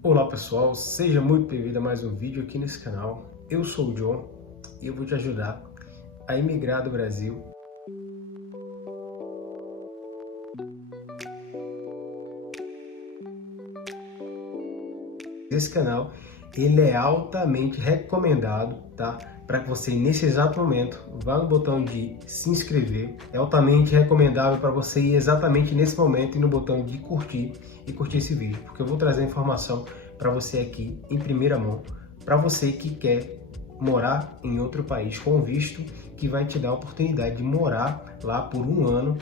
Olá pessoal, seja muito bem-vindo a mais um vídeo aqui nesse canal. Eu sou o John e eu vou te ajudar a imigrar do Brasil. Esse canal, ele é altamente recomendado, tá? Para que você, nesse exato momento, vá no botão de se inscrever. É altamente recomendável para você ir exatamente nesse momento e no botão de curtir e curtir esse vídeo, porque eu vou trazer informação para você aqui em primeira mão, para você que quer morar em outro país com visto, que vai te dar a oportunidade de morar lá por um ano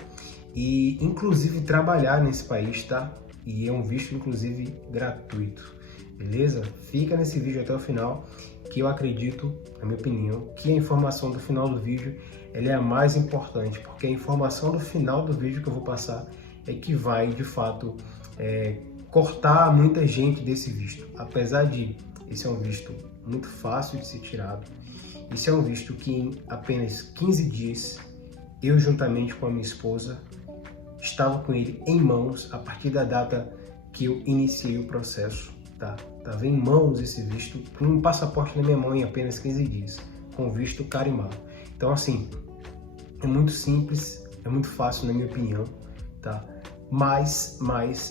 e inclusive trabalhar nesse país, tá? E é um visto inclusive gratuito. Beleza? Fica nesse vídeo até o final, que eu acredito, na minha opinião, que a informação do final do vídeo ela é a mais importante, porque a informação do final do vídeo que eu vou passar é que vai, de fato, cortar muita gente desse visto. Apesar de esse é um visto muito fácil de ser tirado, esse é um visto que em apenas 15 dias, eu juntamente com a minha esposa, estava com ele em mãos a partir da data que eu iniciei o processo. Tava em mãos esse visto, com um passaporte na minha mão em apenas 15 dias, com visto carimbado. Então, assim, é muito simples, é muito fácil na minha opinião, tá? Mas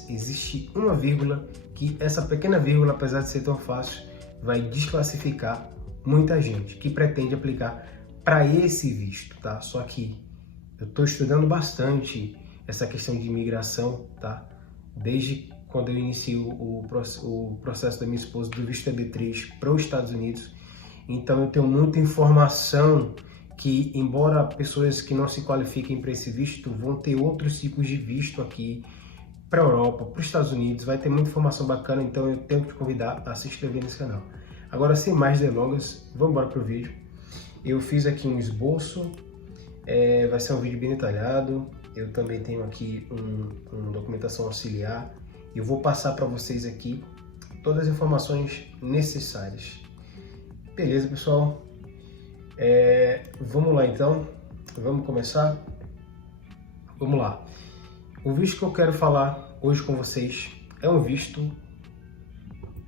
existe uma vírgula que essa pequena vírgula, apesar de ser tão fácil, vai desclassificar muita gente que pretende aplicar para esse visto, tá? Só que eu estou estudando bastante essa questão de imigração, tá? Desde quando eu iniciei o processo da minha esposa do visto EB3 para os Estados Unidos. Então eu tenho muita informação que, embora pessoas que não se qualifiquem para esse visto vão ter outros tipos de visto aqui para a Europa, para os Estados Unidos, vai ter muita informação bacana, então eu tenho que te convidar a se inscrever nesse canal. Agora, sem mais delongas, vamos embora para o vídeo. Eu fiz aqui um esboço, vai ser um vídeo bem detalhado. Eu também tenho aqui uma documentação auxiliar. Eu vou passar para vocês aqui todas as informações necessárias. Beleza, pessoal? Vamos lá então, vamos começar? Vamos lá. O visto que eu quero falar hoje com vocês é um visto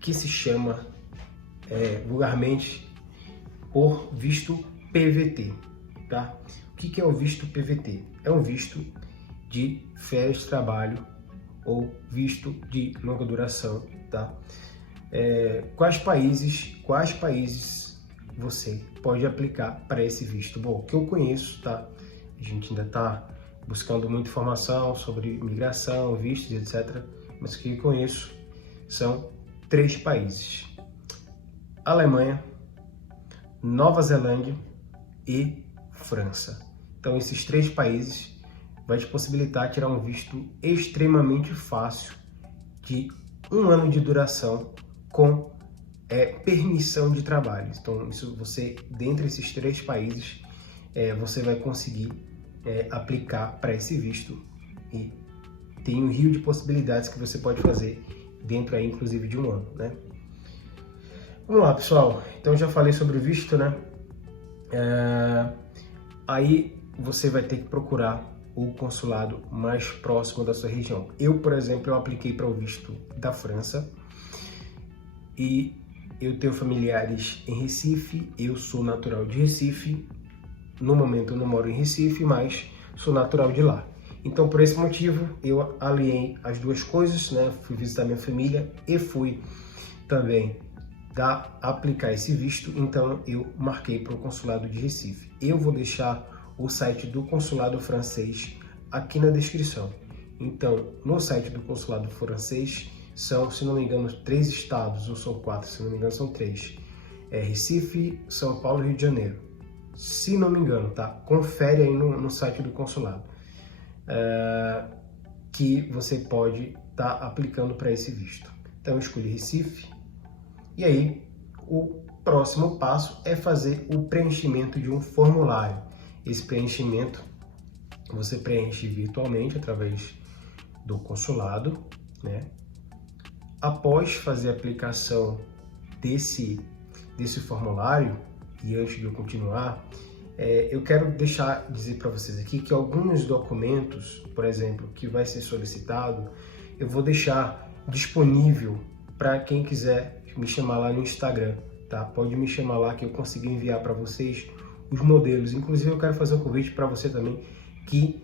que se chama vulgarmente por visto PVT, tá? O que é o visto PVT? É um visto de férias de trabalho ou visto de longa duração, tá? Quais países você pode aplicar para esse visto? Bom, o que eu conheço, tá? A gente ainda está buscando muita informação sobre imigração, vistos, etc. Mas o que eu conheço são 3 países: Alemanha, Nova Zelândia e França. Então, esses 3 países vai te possibilitar tirar um visto extremamente fácil de 1 ano de duração com permissão de trabalho. Então, isso você, dentre esses 3 países, você vai conseguir aplicar para esse visto e tem um rio de possibilidades que você pode fazer dentro aí, inclusive, de 1 ano, né? Vamos lá, pessoal. Então, eu já falei sobre o visto, né? Aí você vai ter que procurar o consulado mais próximo da sua região. Eu, por exemplo, eu apliquei para o visto da França e eu tenho familiares em Recife, eu sou natural de Recife, no momento eu não moro em Recife, mas sou natural de lá. Então, por esse motivo, eu aliei as duas coisas, né? Fui visitar minha família e fui também aplicar esse visto, então eu marquei para o consulado de Recife. Eu vou deixar o site do consulado francês aqui na descrição. Então, no site do consulado francês são, se não me engano, 3 estados, ou são 4, se não me engano são 3. Recife, São Paulo e Rio de Janeiro. Se não me engano, tá? Confere aí no site do consulado que você pode estar aplicando para esse visto. Então, eu escolhi Recife e aí o próximo passo é fazer o preenchimento de um formulário. Esse preenchimento você preenche virtualmente através do consulado, né? Após fazer a aplicação desse formulário, e antes de eu continuar, eu quero dizer para vocês aqui que alguns documentos, por exemplo, que vai ser solicitado, eu vou deixar disponível para quem quiser me chamar lá no Instagram, tá? Pode me chamar lá que eu consigo enviar para vocês os modelos. Inclusive eu quero fazer um convite para você também que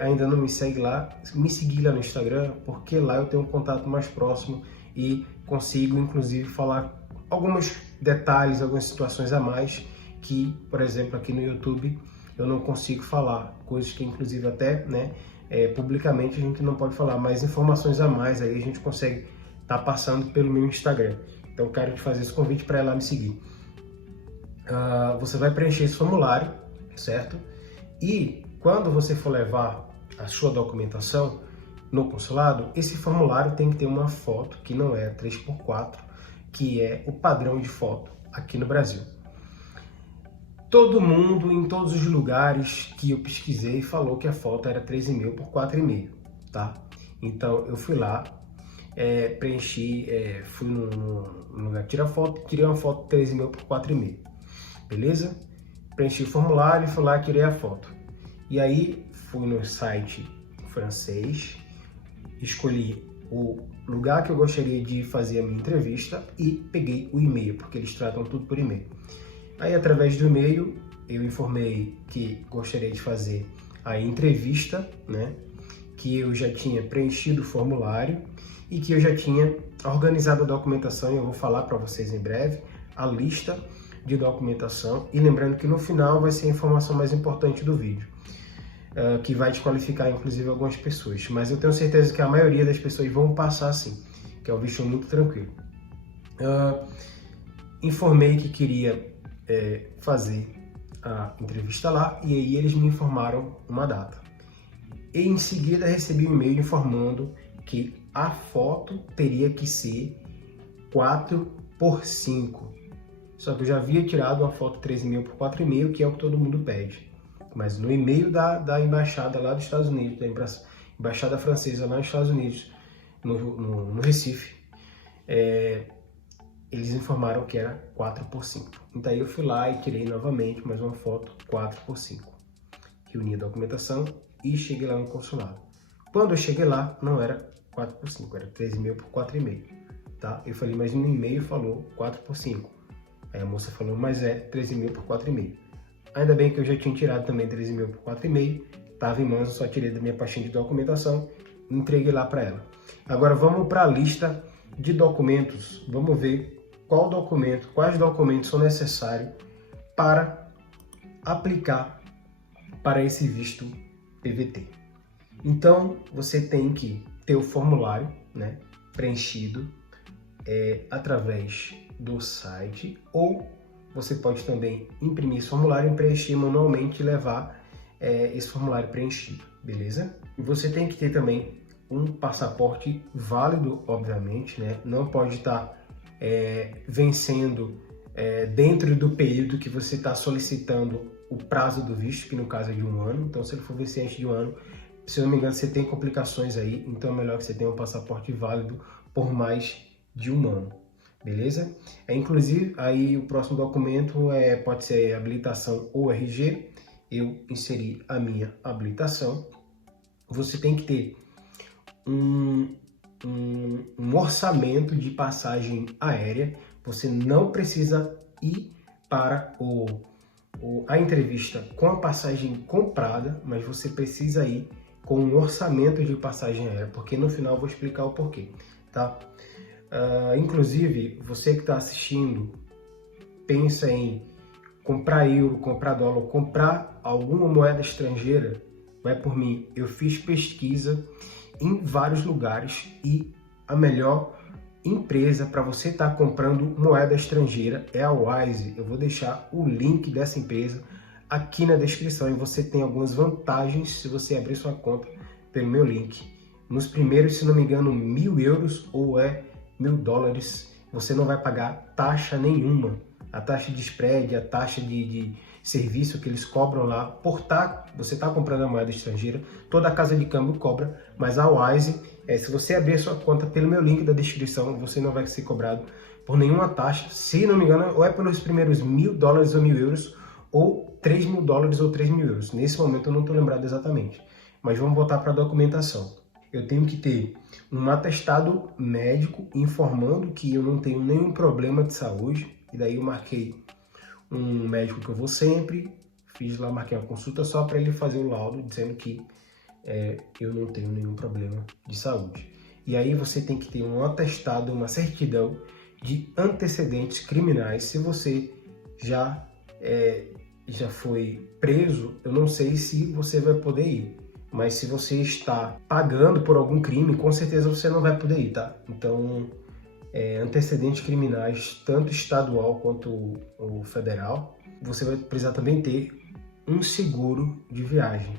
ainda não me segue lá, me seguir lá no Instagram, porque lá eu tenho um contato mais próximo e consigo inclusive falar alguns detalhes, algumas situações a mais que, por exemplo, aqui no YouTube eu não consigo falar, coisas que inclusive até, né, publicamente a gente não pode falar, mas informações a mais aí a gente consegue estar passando pelo meu Instagram. Então quero te fazer esse convite para ir lá me seguir. Você vai preencher esse formulário, certo? E quando você for levar a sua documentação no consulado, esse formulário tem que ter uma foto que não é 3x4, que é o padrão de foto aqui no Brasil. Todo mundo, em todos os lugares que eu pesquisei, falou que a foto era 3,5 por 4,5, tá? Então eu fui lá, preenchi, fui no lugar que tira foto, tirei uma foto 3,5 por 4,5, beleza? Preenchi o formulário, fui lá, tirei a foto. E aí fui no site francês, escolhi o lugar que eu gostaria de fazer a minha entrevista e peguei o e-mail, porque eles tratam tudo por e-mail. Aí, através do e-mail, eu informei que gostaria de fazer a entrevista, né? Que eu já tinha preenchido o formulário e que eu já tinha organizado a documentação, e eu vou falar para vocês em breve a lista de documentação. E lembrando que no final vai ser a informação mais importante do vídeo, que vai desqualificar inclusive algumas pessoas, mas eu tenho certeza que a maioria das pessoas vão passar assim, que é um visto muito tranquilo. Informei que queria fazer a entrevista lá, e aí eles me informaram uma data. E em seguida recebi um e-mail informando que a foto teria que ser 4x5. Só que eu já havia tirado uma foto 3,5 por 4,5, que é o que todo mundo pede. Mas no e-mail da embaixada lá dos Estados Unidos, da embaixada francesa lá nos Estados Unidos, no Recife, eles informaram que era 4x5. Então aí eu fui lá e tirei novamente mais uma foto 4x5. Reuni a documentação e cheguei lá no consulado. Quando eu cheguei lá, não era 4x5, era 3,5 por 4,5. Tá? Eu falei, mas no e-mail falou 4x5. Aí a moça falou, mas é 3,5 por 4,5. Ainda bem que eu já tinha tirado também 3,5 por 4,5. Estava em mãos, eu só tirei da minha pastinha de documentação e entreguei lá para ela. Agora vamos para a lista de documentos. Vamos ver quais documentos são necessários para aplicar para esse visto PVT. Então, você tem que ter o formulário, né, preenchido através do site, ou você pode também imprimir esse formulário e preencher manualmente e levar esse formulário preenchido, beleza? E você tem que ter também um passaporte válido, obviamente, né? Não pode estar vencendo dentro do período que você está solicitando o prazo do visto, que no caso é de 1 ano. Então, se ele for vencer antes de 1 ano, se não me engano, você tem complicações aí, então é melhor que você tenha um passaporte válido por mais de 1 ano, beleza? Inclusive, aí o próximo documento pode ser habilitação ou RG. Eu inseri a minha habilitação. Você tem que ter um orçamento de passagem aérea. Você não precisa ir para a entrevista com a passagem comprada, mas você precisa ir com um orçamento de passagem aérea, porque no final eu vou explicar o porquê, tá? Inclusive, você que está assistindo, pensa em comprar euro, comprar dólar, comprar alguma moeda estrangeira, vai por mim. Eu fiz pesquisa em vários lugares e a melhor empresa para você estar comprando moeda estrangeira é a Wise. Eu vou deixar o link dessa empresa aqui na descrição e você tem algumas vantagens se você abrir sua conta pelo meu link. Nos primeiros, se não me engano, 1.000 euros ou $1.000, você não vai pagar taxa nenhuma. A taxa de spread, a taxa de serviço que eles cobram lá por você tá comprando a moeda estrangeira, toda a casa de câmbio cobra, mas a Wise, se você abrir a sua conta pelo meu link da descrição, você não vai ser cobrado por nenhuma taxa, se não me engano, ou é pelos primeiros $1.000 ou €1.000, ou $3.000 ou €3.000. Nesse momento eu não estou lembrado exatamente, mas vamos voltar para a documentação. Eu tenho que ter um atestado médico informando que eu não tenho nenhum problema de saúde. E daí eu marquei um médico que eu vou sempre, marquei uma consulta só para ele fazer o laudo dizendo que eu não tenho nenhum problema de saúde. E aí você tem que ter um atestado, uma certidão de antecedentes criminais. Se você já foi preso, eu não sei se você vai poder ir. Mas se você está pagando por algum crime, com certeza você não vai poder ir, tá? Então, antecedentes criminais, tanto estadual quanto o federal, você vai precisar também ter um seguro de viagem.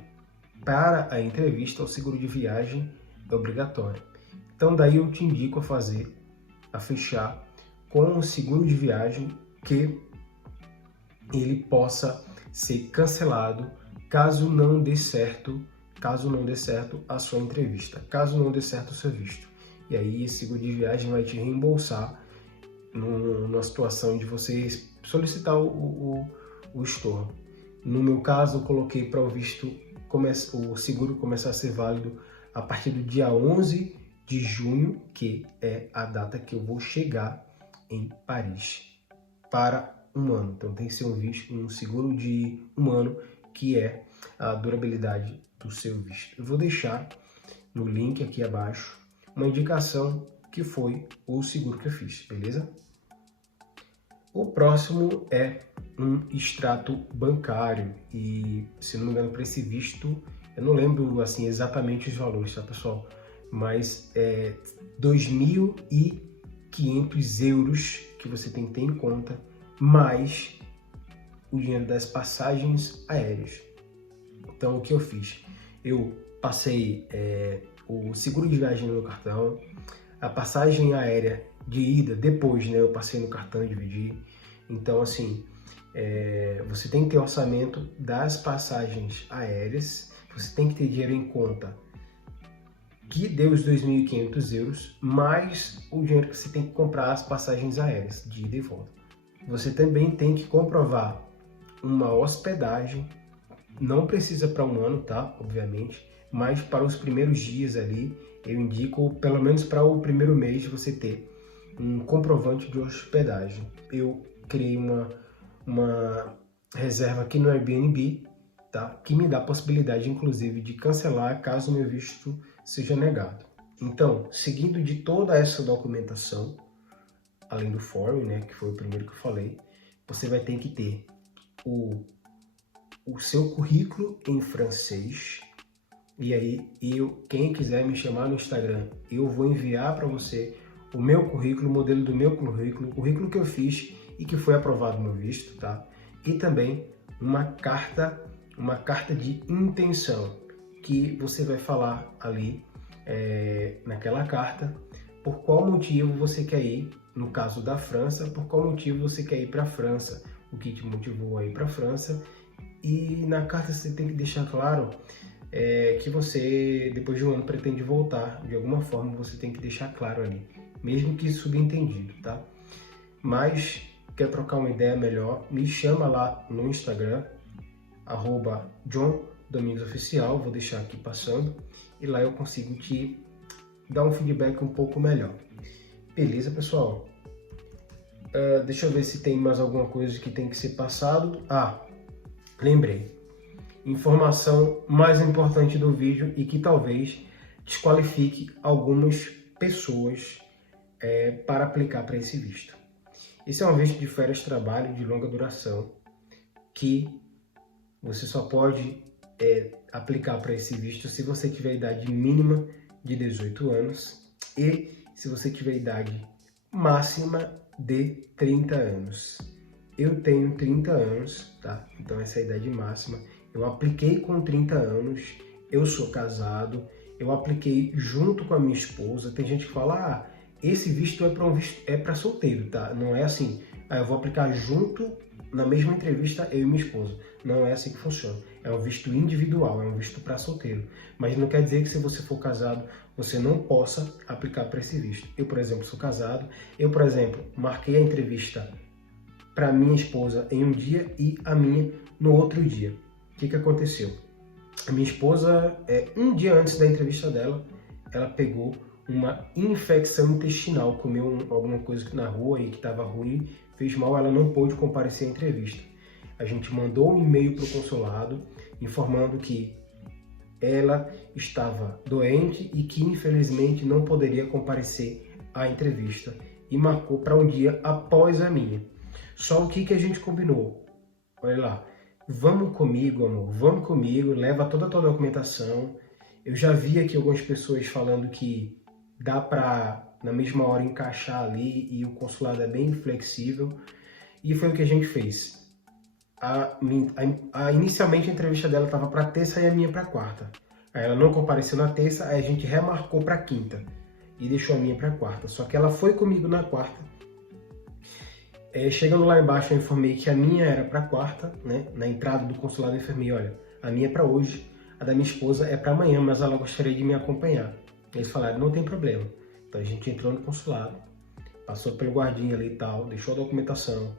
Para a entrevista, o seguro de viagem é obrigatório. Então, daí eu te indico a fechar com o seguro de viagem, que ele possa ser cancelado caso não dê certo a sua entrevista, caso não dê certo o seu visto. E aí esse seguro de viagem vai te reembolsar numa situação de você solicitar o estorno. No meu caso, eu coloquei para o seguro começar a ser válido a partir do dia 11 de junho, que é a data que eu vou chegar em Paris, para um ano. Então tem que ser um seguro de um ano, que é a durabilidade do seu visto. Eu vou deixar no link aqui abaixo uma indicação que foi o seguro que eu fiz, beleza? O próximo é um extrato bancário e, se não me engano, para esse visto, eu não lembro assim exatamente os valores, tá, pessoal? Mas é 2.500 euros que você tem que ter em conta, mais o dinheiro das passagens aéreas. Então, o que eu fiz? Eu passei o seguro de viagem no meu cartão, a passagem aérea de ida, depois, né, eu passei no cartão e dividi. Então, assim, você tem que ter orçamento das passagens aéreas, você tem que ter dinheiro em conta que deu os 2.500 euros, mais o dinheiro que você tem que comprar as passagens aéreas de ida e volta. Você também tem que comprovar uma hospedagem, não precisa para um ano, tá? Obviamente, mas para os primeiros dias ali, eu indico, pelo menos para o primeiro mês, você ter um comprovante de hospedagem. Eu criei uma reserva aqui no Airbnb, tá? Que me dá a possibilidade, inclusive, de cancelar caso meu visto seja negado. Então, seguindo de toda essa documentação, além do form, né, que foi o primeiro que eu falei, você vai ter que ter o seu currículo em francês. E aí, quem quiser me chamar no Instagram, eu vou enviar para você o meu currículo, o modelo do meu currículo, o currículo que eu fiz e que foi aprovado no visto, tá? E também uma carta de intenção, que você vai falar ali naquela carta por qual motivo você quer ir, no caso da França, por qual motivo você quer ir para a França, o que te motivou a ir para a França. E na carta você tem que deixar claro que você, depois de um ano, pretende voltar. De alguma forma você tem que deixar claro ali, mesmo que subentendido, tá? Mas quer trocar uma ideia melhor, me chama lá no Instagram, @JohnDomingosOficial, vou deixar aqui passando, e lá eu consigo te dar um feedback um pouco melhor. Beleza, pessoal? Deixa eu ver se tem mais alguma coisa que tem que ser passado. Lembrei. Informação mais importante do vídeo e que talvez desqualifique algumas pessoas para aplicar para esse visto. Esse é um visto de férias trabalho de longa duração que você só pode aplicar para esse visto se você tiver idade mínima de 18 anos e se você tiver idade máxima de 30 anos. Eu tenho 30 anos, tá? Então essa é a idade máxima. Eu apliquei com 30 anos, eu sou casado, eu apliquei junto com a minha esposa. Tem gente que fala, esse visto é para solteiro, tá? Não é assim, eu vou aplicar junto, na mesma entrevista, eu e minha esposa. Não é assim que funciona. É um visto individual, é um visto para solteiro. Mas não quer dizer que se você for casado, você não possa aplicar para esse visto. Eu, por exemplo, sou casado. Eu, por exemplo, marquei a entrevista para minha esposa em um dia e a minha no outro dia. O que aconteceu? A minha esposa, um dia antes da entrevista dela, ela pegou uma infecção intestinal, comeu alguma coisa na rua e que estava ruim, fez mal, ela não pôde comparecer à entrevista. A gente mandou um e-mail para o consulado informando que ela estava doente e que infelizmente não poderia comparecer à entrevista e marcou para um dia após a minha. Só o que a gente combinou? Olha lá, vamos comigo, amor, vamos comigo, leva toda a tua documentação. Eu já vi aqui algumas pessoas falando que dá para na mesma hora encaixar ali e o consulado é bem flexível. E foi o que a gente fez. Inicialmente a entrevista dela estava para terça e a minha para quarta. Aí ela não compareceu na terça, aí a gente remarcou para quinta e deixou a minha para quarta. Só que ela foi comigo na quarta. Chegando lá embaixo eu informei que a minha era para quarta, né? Na entrada do consulado eu informei, olha, a minha é para hoje, a da minha esposa é para amanhã, mas ela gostaria de me acompanhar. Eles falaram, não tem problema. Então a gente entrou no consulado, passou pelo guardinha ali e tal, deixou a documentação,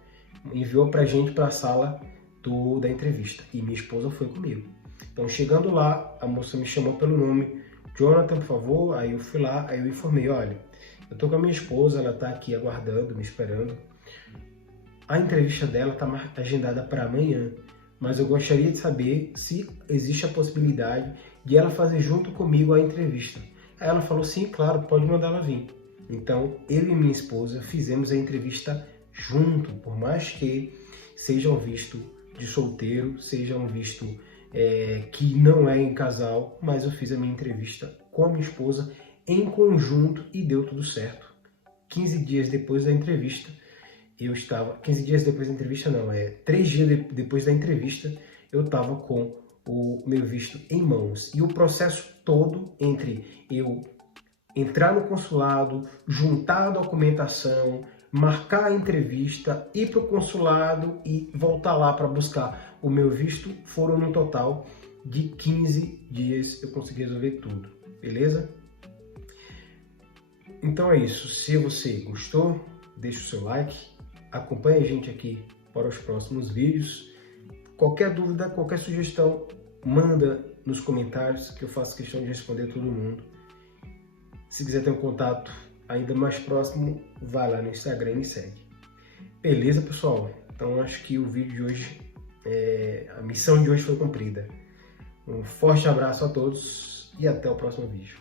enviou pra gente para a sala da entrevista e minha esposa foi comigo. Então chegando lá, a moça me chamou pelo nome, Jonathan, por favor, aí eu fui lá, aí eu informei, olha, eu tô com a minha esposa, ela tá aqui aguardando, me esperando. A entrevista dela tá agendada para amanhã, mas eu gostaria de saber se existe a possibilidade de ela fazer junto comigo a entrevista. Aí ela falou, sim, claro, pode mandar ela vir. Então, eu e minha esposa fizemos a entrevista junto, por mais que sejam visto de solteiro, sejam visto que não é em casal, mas eu fiz a minha entrevista com a minha esposa em conjunto e deu tudo certo. 15 dias depois da entrevista, 15 dias depois da entrevista não, 3 dias depois da entrevista, eu estava com o meu visto em mãos. E o processo todo entre eu entrar no consulado, juntar a documentação, marcar a entrevista, ir para o consulado e voltar lá para buscar o meu visto, foram no total de 15 dias eu consegui resolver tudo, beleza? Então é isso, se você gostou, deixa o seu like, acompanhe a gente aqui para os próximos vídeos. Qualquer dúvida, qualquer sugestão, manda nos comentários que eu faço questão de responder todo mundo. Se quiser ter um contato ainda mais próximo, vai lá no Instagram e me segue. Beleza, pessoal? Então acho que o vídeo de hoje, a missão de hoje foi cumprida. Um forte abraço a todos e até o próximo vídeo.